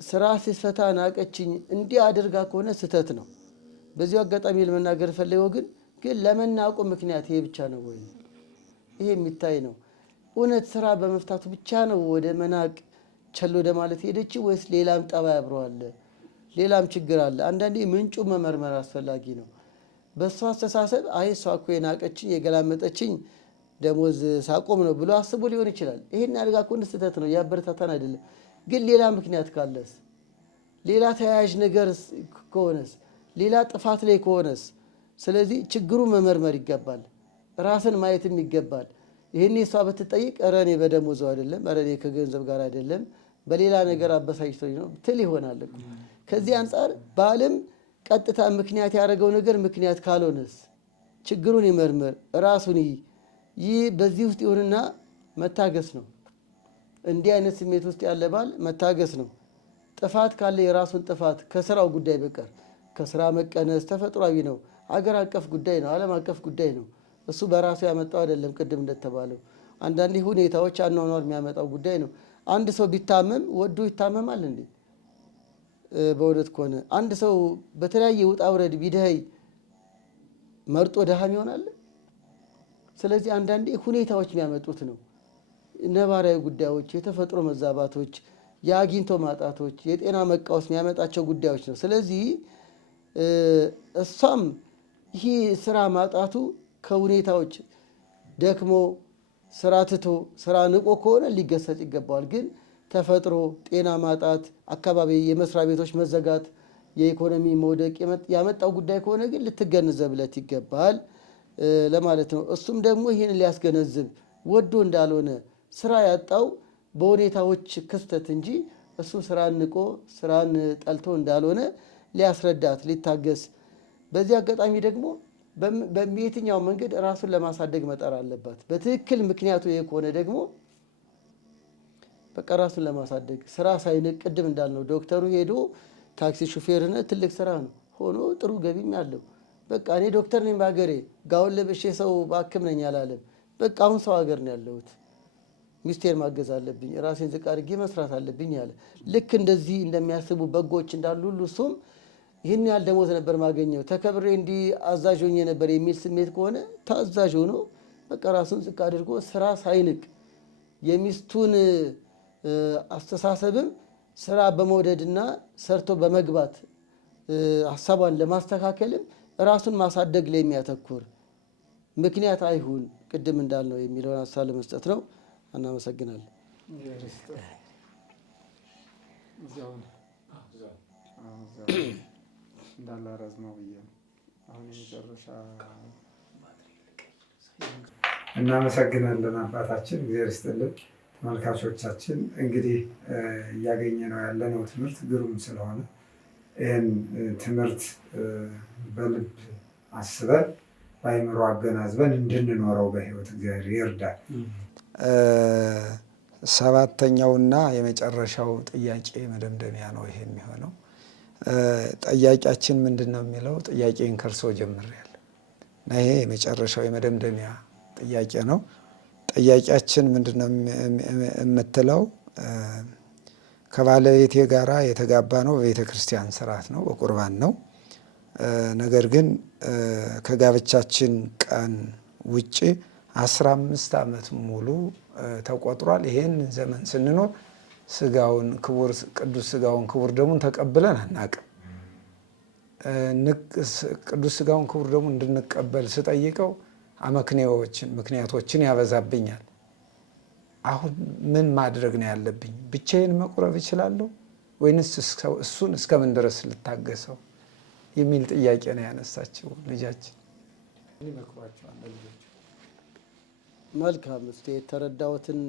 ስራ ሲፈታ ናቀችኝ እንዲህ አድርጋ ከሆነ ስህተት ነው። በዚሁ አጋጣሚ ለመናገር ፈልገው ግን ለመናቁ ምክንያት ይሄ ብቻ ነው ወይ? ይሄ የሚታይ ነው። እውነት ስራ በመፍታቱ ብቻ ነው ወደ መናቅ ቸል ወደ ማለት ሄደች ወይስ ሌላም ጠባይ አብረዋል? ሌላም ችግር አለ? አንዳንዴ ምንጩ መመርመር አስፈላጊ ነው። በእሷ አስተሳሰብ አይ እሷ እኮ የናቀችኝ የገላመጠችኝ ደሞዝ ሳቆም ነው ብሎ አስቦ ሊሆን ይችላል። ይሄን አድርጋ ከሆነ ስህተት ነው፣ ያበረታታን አይደለም። ግን ሌላ ምክንያት ካለስ፣ ሌላ ተያያዥ ነገር ከሆነስ፣ ሌላ ጥፋት ላይ ከሆነስ፣ ስለዚህ ችግሩ መመርመር ይገባል፣ ራስን ማየትም ይገባል። ይህኔ እሷ ብትጠይቅ ኧረ እኔ በደሞዙ አይደለም፣ ኧረ እኔ ከገንዘብ ጋር አይደለም፣ በሌላ ነገር አበሳጭቶኝ ነው ትል ይሆናል። ከዚህ አንጻር ባልም ቀጥታ ምክንያት ያደረገው ነገር ምክንያት ካልሆነስ ችግሩን ይመርምር፣ ራሱን ይህ በዚህ ውስጥ ይሁንና መታገስ ነው። እንዲህ አይነት ስሜት ውስጥ ያለ ባል መታገስ ነው። ጥፋት ካለ የራሱን ጥፋት ከስራው ጉዳይ በቀር ከስራ መቀነስ ተፈጥሯዊ ነው። አገር አቀፍ ጉዳይ ነው፣ ዓለም አቀፍ ጉዳይ ነው። እሱ በራሱ ያመጣው አይደለም። ቅድም እንደተባለው አንዳንዴ ሁኔታዎች አኗኗር የሚያመጣው ጉዳይ ነው። አንድ ሰው ቢታመም ወዶ ይታመማል እንዴ? በእውነት ከሆነ አንድ ሰው በተለያየ ውጣ ውረድ ቢደኸይ መርጦ ደሃም ይሆናል? ስለዚህ አንዳንዴ ሁኔታዎች የሚያመጡት ነው። ነባራዊ ጉዳዮች፣ የተፈጥሮ መዛባቶች፣ የአግኝቶ ማጣቶች፣ የጤና መቃወስ የሚያመጣቸው ጉዳዮች ነው። ስለዚህ እሷም ይህ ስራ ማጣቱ ከሁኔታዎች ደክሞ ስራ ትቶ ስራ ንቆ ከሆነ ሊገሰጽ ይገባዋል። ግን ተፈጥሮ፣ ጤና ማጣት፣ አካባቢ የመስሪያ ቤቶች መዘጋት፣ የኢኮኖሚ መውደቅ ያመጣው ጉዳይ ከሆነ ግን ልትገነዘብለት ይገባል ለማለት ነው። እሱም ደግሞ ይህን ሊያስገነዝብ ወዶ እንዳልሆነ ስራ ያጣው በሁኔታዎች ክስተት እንጂ እሱ ስራን ንቆ ስራን ጠልቶ እንዳልሆነ ሊያስረዳት ሊታገስ፣ በዚህ አጋጣሚ ደግሞ በየትኛው መንገድ ራሱን ለማሳደግ መጣር አለባት። በትክክል ምክንያቱ ይሄ ከሆነ ደግሞ በቃ ራሱን ለማሳደግ ስራ ሳይንቅ ቅድም እንዳልነው ዶክተሩ ሄዶ ታክሲ ሹፌርነት ትልቅ ስራ ነው ሆኖ ጥሩ ገቢም ያለው በቃ እኔ ዶክተር ነኝ በሀገሬ ጋውን ለብሼ ሰው ባክም ነኝ አላለም። በቃ አሁን ሰው ሀገር ነው ያለሁት፣ ሚስቴር ማገዝ አለብኝ፣ ራሴን ዝቅ አድርጌ መስራት አለብኝ ያለ። ልክ እንደዚህ እንደሚያስቡ በጎች እንዳሉ ሁሉ እሱም ይህን ያህል ደሞዝ ነበር ማገኘው ተከብሬ እንዲህ አዛዥ ሆኜ ነበር የሚል ስሜት ከሆነ ታዛዥ ሆኖ በቃ ራሱን ዝቅ አድርጎ ስራ ሳይንቅ የሚስቱን አስተሳሰብም ስራ በመውደድና ሰርቶ በመግባት ሀሳቧን ለማስተካከልም ራሱን ማሳደግ ላይ የሚያተኩር ምክንያት አይሁን፣ ቅድም እንዳልነው የሚለውን ሀሳብ ለመስጠት ነው። እናመሰግናለን። እንዳላረዝመው ብዬ ነው። አሁን የመጨረሻ እናመሰግናለን አባታችን፣ እግዚአብሔር ይስጥልን። ተመልካቾቻችን እንግዲህ እያገኘ ነው ያለነው ትምህርት ግሩም ስለሆነ ይህን ትምህርት በልብ አስበን በአይምሮ አገናዝበን እንድንኖረው በህይወት እግዚአብሔር ይርዳል። ሰባተኛውና የመጨረሻው ጥያቄ መደምደሚያ ነው ይሄ የሚሆነው። ጠያቂያችን ምንድን ነው የሚለው? ጥያቄን ከርሶ ጀምሬያለሁ እና ይሄ የመጨረሻው የመደምደሚያ ጥያቄ ነው። ጠያቂያችን ምንድን ነው የምትለው? ከባለቤቴ ጋራ የተጋባ ነው በቤተ ክርስቲያን ስርዓት ነው፣ በቁርባን ነው። ነገር ግን ከጋብቻችን ቀን ውጭ 15 ዓመት ሙሉ ተቆጥሯል። ይሄን ዘመን ስንኖር ስጋውን ክቡር ቅዱስ ስጋውን ክቡር ደሙን ተቀብለን አናውቅም። ቅዱስ ስጋውን ክቡር ደሙን እንድንቀበል ስጠይቀው ምክንያቶችን ያበዛብኛል። አሁን ምን ማድረግ ነው ያለብኝ? ብቻዬን መቁረብ እችላለሁ ወይንስ እሱን እስከምን ድረስ ልታገሰው የሚል ጥያቄ ነው ያነሳችው ልጃችን። መልካም። እስቲ የተረዳሁትን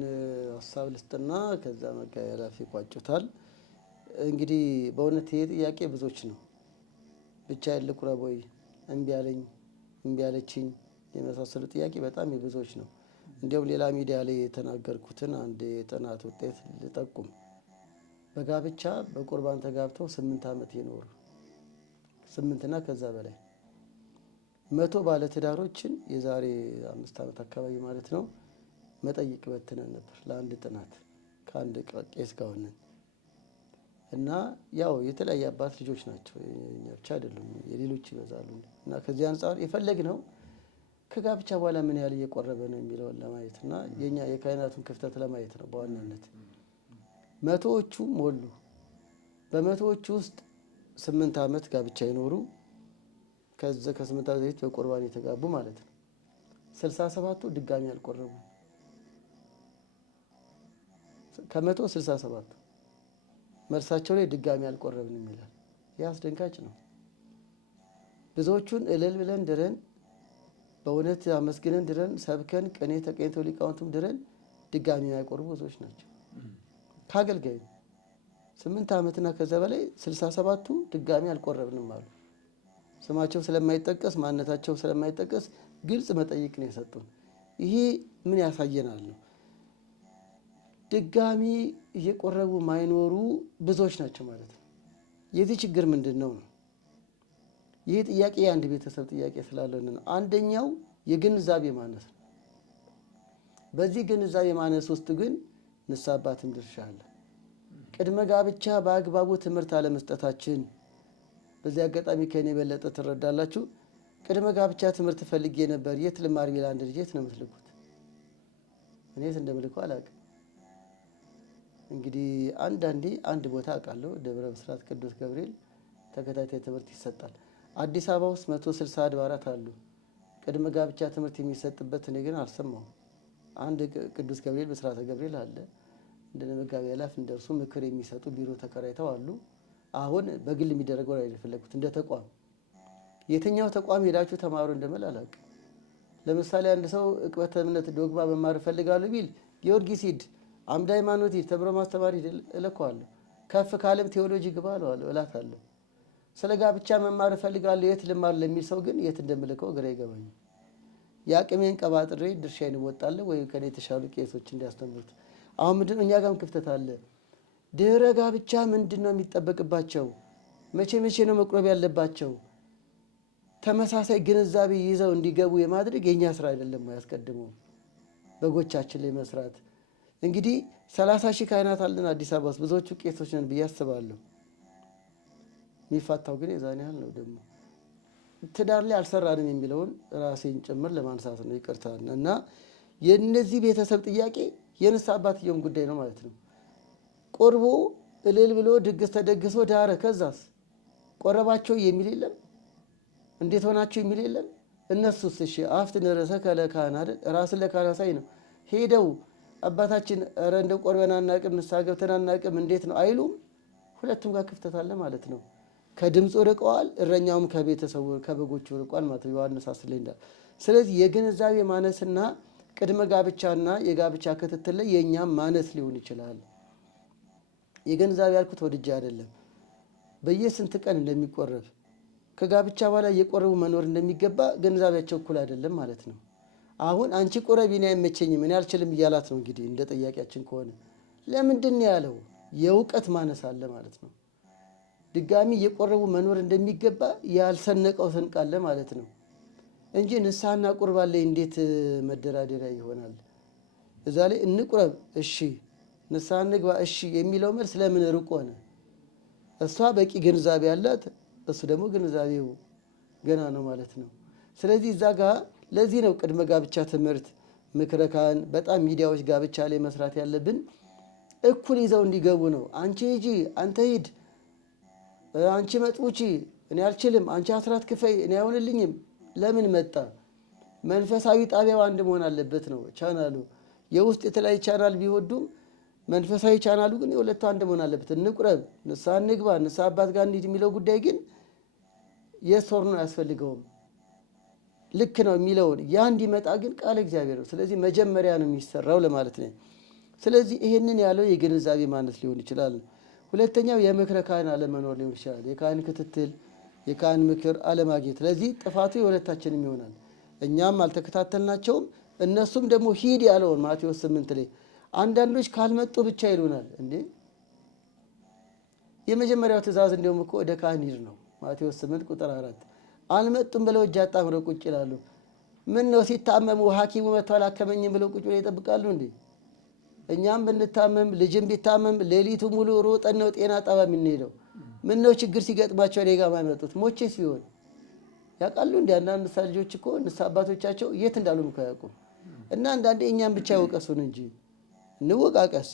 ሀሳብ ልስጥና ከዛ መጋቢ ኃላፊ ይቋጩታል። እንግዲህ በእውነት ይሄ ጥያቄ ብዙዎች ነው። ብቻዬን ልቁረብ ወይ፣ እምቢ አለኝ፣ እምቢ አለችኝ የመሳሰሉ ጥያቄ በጣም የብዙዎች ነው። እንዲሁም ሌላ ሚዲያ ላይ የተናገርኩትን አንድ የጥናት ውጤት ልጠቁም። በጋብቻ በቁርባን ተጋብተው 8 ዓመት የኖሩ 8ና ከዛ በላይ 100 ባለትዳሮችን የዛሬ 5 ዓመት አካባቢ ማለት ነው መጠይቅ በትነን ነበር ለአንድ ጥናት ከአንድ ቄስ ጋር ሆነን እና ያው የተለያየ አባት ልጆች ናቸው፣ የኛ ብቻ አይደሉም፣ የሌሎች ይበዛሉ። እና ከዚህ አንፃር የፈለግነው ከጋብቻ በኋላ ምን ያህል እየቆረበ ነው የሚለውን ለማየት እና የኛ የካህናቱን ክፍተት ለማየት ነው በዋናነት። 100ዎቹ ሞሉ። በ100ዎቹ ውስጥ 8 ዓመት ጋብቻ ይኖሩ፣ ከዛ ከ8 ዓመት በፊት በቁርባን የተጋቡ ማለት ነው። 67ቱ ድጋሚ አልቆረቡ። ከ167ቱ መልሳቸው ላይ ድጋሚ አልቆረብንም ይላል። ይህ አስደንጋጭ ነው። ብዙዎቹን እልል ብለን ድረን በእውነት አመስግነን ድረን ሰብከን ቅኔ ተቀኝተው ሊቃውንቱም ድረን ድጋሚ የማይቆርቡ ብዙዎች ናቸው። ከአገልጋዩ 8 ዓመትና ከዛ በላይ 67ቱ ድጋሚ አልቆረብንም አሉ። ስማቸው ስለማይጠቀስ ማንነታቸው ስለማይጠቀስ ግልጽ መጠይቅ ነው የሰጡን። ይሄ ምን ያሳየናል ነው? ድጋሚ እየቆረቡ ማይኖሩ ብዙዎች ናቸው ማለት ነው። የዚህ ችግር ምንድን ነው ነው? ይህ ጥያቄ የአንድ ቤተሰብ ጥያቄ ስላለን ነው። አንደኛው የግንዛቤ ማነስ ነው። በዚህ ግንዛቤ ማነስ ውስጥ ግን ንስሐ አባትም ድርሻ አለ። ቅድመ ጋብቻ በአግባቡ ትምህርት አለመስጠታችን። በዚህ አጋጣሚ ከኔ የበለጠ ትረዳላችሁ። ቅድመ ጋብቻ ትምህርት ፈልጌ ነበር፣ የት ልማር ቢል አንድ ልጅ የት ነው የምትልኩት? እኔት እንደምልኩ አላውቅም። እንግዲህ አንዳንዴ አንድ ቦታ አውቃለሁ፣ ደብረ ብስራት ቅዱስ ገብርኤል ተከታታይ ትምህርት ይሰጣል። አዲስ አበባ ውስጥ 160 አድባራት አሉ ቅድመ ጋብቻ ትምህርት የሚሰጥበት። እኔ ግን አልሰማሁም። አንድ ቅዱስ ገብርኤል ብስራተ ገብርኤል አለ። እንደ መጋቢ ኃላፊ እንደርሱ ምክር የሚሰጡ ቢሮ ተከራይተው አሉ። አሁን በግል የሚደረገው ላይ የፈለኩት እንደ ተቋም የትኛው ተቋም ሄዳችሁ ተማሩ እንደመል አላውቅም። ለምሳሌ አንድ ሰው ዕቅበተ እምነት ዶግማ መማር እፈልጋለሁ ቢል ጊዮርጊስ ሂድ፣ አምደ ሃይማኖት ሂድ፣ ተምሮ ማስተማር ሂድ እልከዋለሁ። ከፍ ካለም ቴዎሎጂ ግባ እላታለሁ። ስለ ጋብቻ መማር እፈልጋለሁ የት ልማር ለሚል ሰው ግን የት እንደምልከው ግራ ይገባኛል። የአቅሜን ቀባጥሬ ድርሻዬን እወጣለሁ ወይ ከኔ የተሻሉ ቄሶች እንዲያስተምሩት። አሁን ምንድነው እኛ ጋርም ክፍተት አለ። ድህረ ጋብቻ ምንድነው የሚጠበቅባቸው? መቼ ነው መቁረብ ያለባቸው? ተመሳሳይ ግንዛቤ ይዘው እንዲገቡ የማድረግ የኛ ስራ አይደለም ወይ? ያስቀድመው በጎቻችን ላይ መስራት። እንግዲህ 30 ሺህ ካህናት አለን አዲስ አበባ ውስጥ፣ ብዙዎቹ ቄሶች ነን ብዬ አስባለሁ። የሚፋታው ግን የዛን ያህል ነው። ደግሞ ትዳር ላይ አልሰራንም የሚለውን ራሴን ጭምር ለማንሳት ነው። ይቅርታ እና የነዚህ ቤተሰብ ጥያቄ የንስሐ አባትየውም ጉዳይ ነው ማለት ነው። ቆርቦ እልል ብሎ ድግስ ተደግሶ ዳረ፣ ከዛስ ቆረባቸው የሚል የለም። እንዴት ሆናችሁ የሚል የለም። እነሱስ እሺ አፍትን ረሰከ ለካህን አይደል ራስን ለካህን አሳይ ነው። ሄደው አባታችን ኧረ እንደው ቆርበን አናቅም ንስሐ ገብተን አናቅም እንዴት ነው አይሉም። ሁለቱም ጋር ክፍተት አለ ማለት ነው። ከድምፁ ርቀዋል፣ እረኛውም ከቤተሰቡ ከበጎቹ ርቋል ማለት ነው ዮሐንስ 10 ላይ እንዳለ። ስለዚህ የግንዛቤ ማነስና ቅድመ ጋብቻና የጋብቻ ክትትል ላይ የእኛም ማነስ ሊሆን ይችላል። የግንዛቤ ያልኩት ወድጄ አይደለም። በየስንት ቀን እንደሚቆረብ ከጋብቻ በኋላ እየቆረቡ መኖር እንደሚገባ ግንዛቤያቸው እኩል አይደለም ማለት ነው። አሁን አንቺ ቁረቢ እኔ አይመቸኝም እኔ አልችልም እያላት ነው። እንግዲህ እንደ ጥያቄያችን ከሆነ ለምንድን ነው ያለው? የእውቀት ማነስ አለ ማለት ነው። ድጋሚ እየቆረቡ መኖር እንደሚገባ ያልሰነቀው ስንቅ አለ ማለት ነው እንጂ ንስሐና ቁርባን ላይ እንዴት መደራደሪያ ይሆናል? እዛ ላይ እንቁረብ እሺ፣ ንስሐ እንግባ እሺ የሚለው መልስ ለምን ርቆ ሆነ? እሷ በቂ ግንዛቤ አላት፣ እሱ ደግሞ ግንዛቤው ገና ነው ማለት ነው። ስለዚህ እዛ ጋር ለዚህ ነው ቅድመ ጋብቻ ትምህርት ምክረ ካህን በጣም ሚዲያዎች ጋብቻ ላይ መስራት ያለብን እኩል ይዘው እንዲገቡ ነው። አንቺ ሂጂ፣ አንተ ሂድ፣ አንቺ መጥቡቺ፣ እኔ አልችልም፣ አንቺ አስራት ክፈይ፣ እኔ አይሆንልኝም። ለምን መጣ? መንፈሳዊ ጣቢያው አንድ መሆን አለበት ነው ቻናሉ። የውስጥ የተለያዩ ቻናል ቢወዱም መንፈሳዊ ቻናሉ ግን የሁለቱ አንድ መሆን አለበት። እንቁረብ፣ ንስሐ እንግባ፣ ንስሐ አባት ጋር እንሂድ የሚለው ጉዳይ ግን የሶር ነው አያስፈልገውም። ልክ ነው የሚለውን ያ እንዲመጣ ግን ቃለ እግዚአብሔር ነው። ስለዚህ መጀመሪያ ነው የሚሰራው ለማለት ነው። ስለዚህ ይሄንን ያለው የግንዛቤ ማነስ ሊሆን ይችላል። ሁለተኛው የምክረ ካህን አለመኖር ሊሆን ይችላል። የካህን ክትትል፣ የካህን ምክር አለማግኘት። ለዚህ ጥፋቱ የሁለታችንም ይሆናል። እኛም አልተከታተልናቸውም፣ እነሱም ደግሞ ሂድ ያለውን ማቴዎስ 8 ላይ አንዳንዶች ካልመጡ ብቻ ይሉናል። እንዴ የመጀመሪያው ትእዛዝ እንዲሁም እኮ ወደ ካህን ሂድ ነው። ማቴዎስ 8 ቁጥር 4 አልመጡም ብለው እጅ አጣምረው ቁጭ ይላሉ። ምን ነው ሲታመሙ ሐኪሙ መጥቶ አላከመኝም ብለው ቁጭ ብለው ይጠብቃሉ እንዴ? እኛም ብንታመም ልጅም ቢታመም ሌሊቱ ሙሉ ሮጠን ነው ጤና ጣቢያ የምንሄደው። ምን ነው ችግር ሲገጥማቸው እኔ ጋር የማይመጡት? ሞቼ ሲሆን ያውቃሉ እንዴ? አንዳንድ ንስሐ ልጆች እኮ ንስሐ አባቶቻቸው የት እንዳሉ አያውቁም። እና አንዳንዴ እኛም ብቻ ይወቀሱን እንጂ እንወቃቀስ።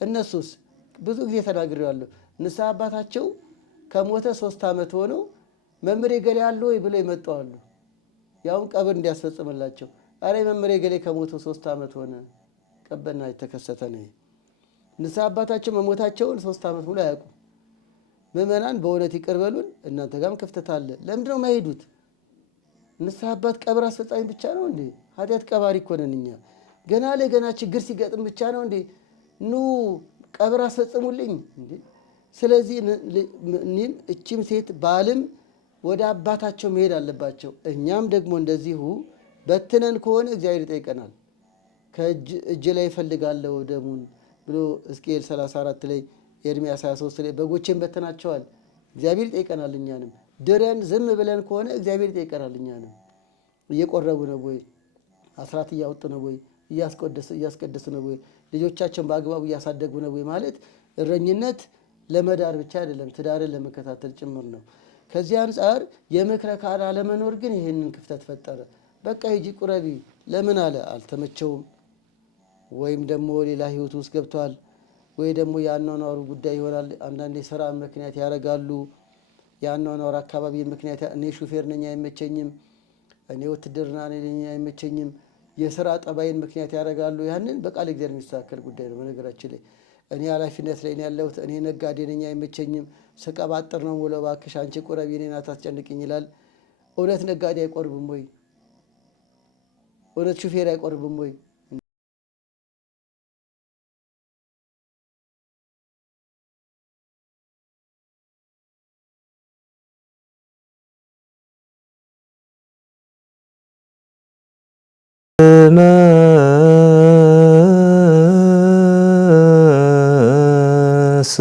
እነሱስ ብዙ ጊዜ ተናግሬዋለሁ። ንስሐ አባታቸው ከሞተ 3 ዓመት ሆነው መምህሬ ገሌ አለ ወይ ብለው ይመጣሉ። ያውን ቀብር እንዲያስፈጽምላቸው። አረ መምህሬ ገሌ ከሞተ 3 ዓመት ሆነ፣ ቀበና የተከሰተ ነው። ንስሐ አባታቸው መሞታቸውን 3 ዓመት ሙሉ አያውቁም። ምዕመናን በእውነት ይቅር በሉን። እናንተ ጋርም ክፍተት አለ። ለምንድን ነው የማይሄዱት? ንስሐ አባት ቀብር አስፈጻሚ ብቻ ነው እንዴ? ኃጢአት ቀባሪ እኮ ነን እኛ። ገና ለገና ችግር ሲገጥም ብቻ ነው እንዴ ኑ ቀብር አስፈጽሙልኝ እንዴ? ስለዚህ እኔም እቺም ሴት ባልም ወደ አባታቸው መሄድ አለባቸው። እኛም ደግሞ እንደዚሁ በትነን ከሆነ እግዚአብሔር ይጠይቀናል። ከእጅ ላይ እፈልጋለሁ ደሙን ብሎ ሕዝቅኤል 34 ላይ ኤርምያስ 23 ላይ በጎቼን በትናቸዋል። እግዚአብሔር ይጠይቀናል። እኛንም ድረን ዝም ብለን ከሆነ እግዚአብሔር ይጠይቀናል። እኛንም እየቆረቡ ነው ወይ? አስራት እያወጡ ነው ወይ? እያስቀደሱ ነው ወይ? ልጆቻቸውን በአግባቡ እያሳደጉ ነው ወይ? ማለት እረኝነት ለመዳር ብቻ አይደለም፣ ትዳርን ለመከታተል ጭምር ነው። ከዚህ አንጻር የምክረ ካህን አለመኖር ግን ይህንን ክፍተት ፈጠረ። በቃ ሂጂ ቁረቢ ለምን አለ? አልተመቸውም፣ ወይም ደግሞ ሌላ ህይወት ውስጥ ገብቷል፣ ወይ ደግሞ የአኗኗሩ ጉዳይ ይሆናል። አንዳንዴ ስራ ምክንያት ያደርጋሉ። የአኗኗር አካባቢ ምክንያት እኔ ሹፌር ነኝ አይመቸኝም፣ እኔ ውትድርና ነኝ አይመቸኝም፣ የስራ ጠባይን ምክንያት ያደርጋሉ። ያንን በቃል እግዚአብሔር የሚስተካከል ጉዳይ ነው። በነገራችን ላይ እኔ ኃላፊነት ላይ ነው ያለሁት፣ እኔ ነጋዴ ነኝ አይመቸኝም፣ ስቀባጥር ነው ሙሉ እባክሽ አንቺ ቁረቢ እኔን አታስጨንቅኝ ይላል። እውነት ነጋዴ አይቆርብም ወይ? እውነት ሹፌር አይቆርብም ወይ? መስ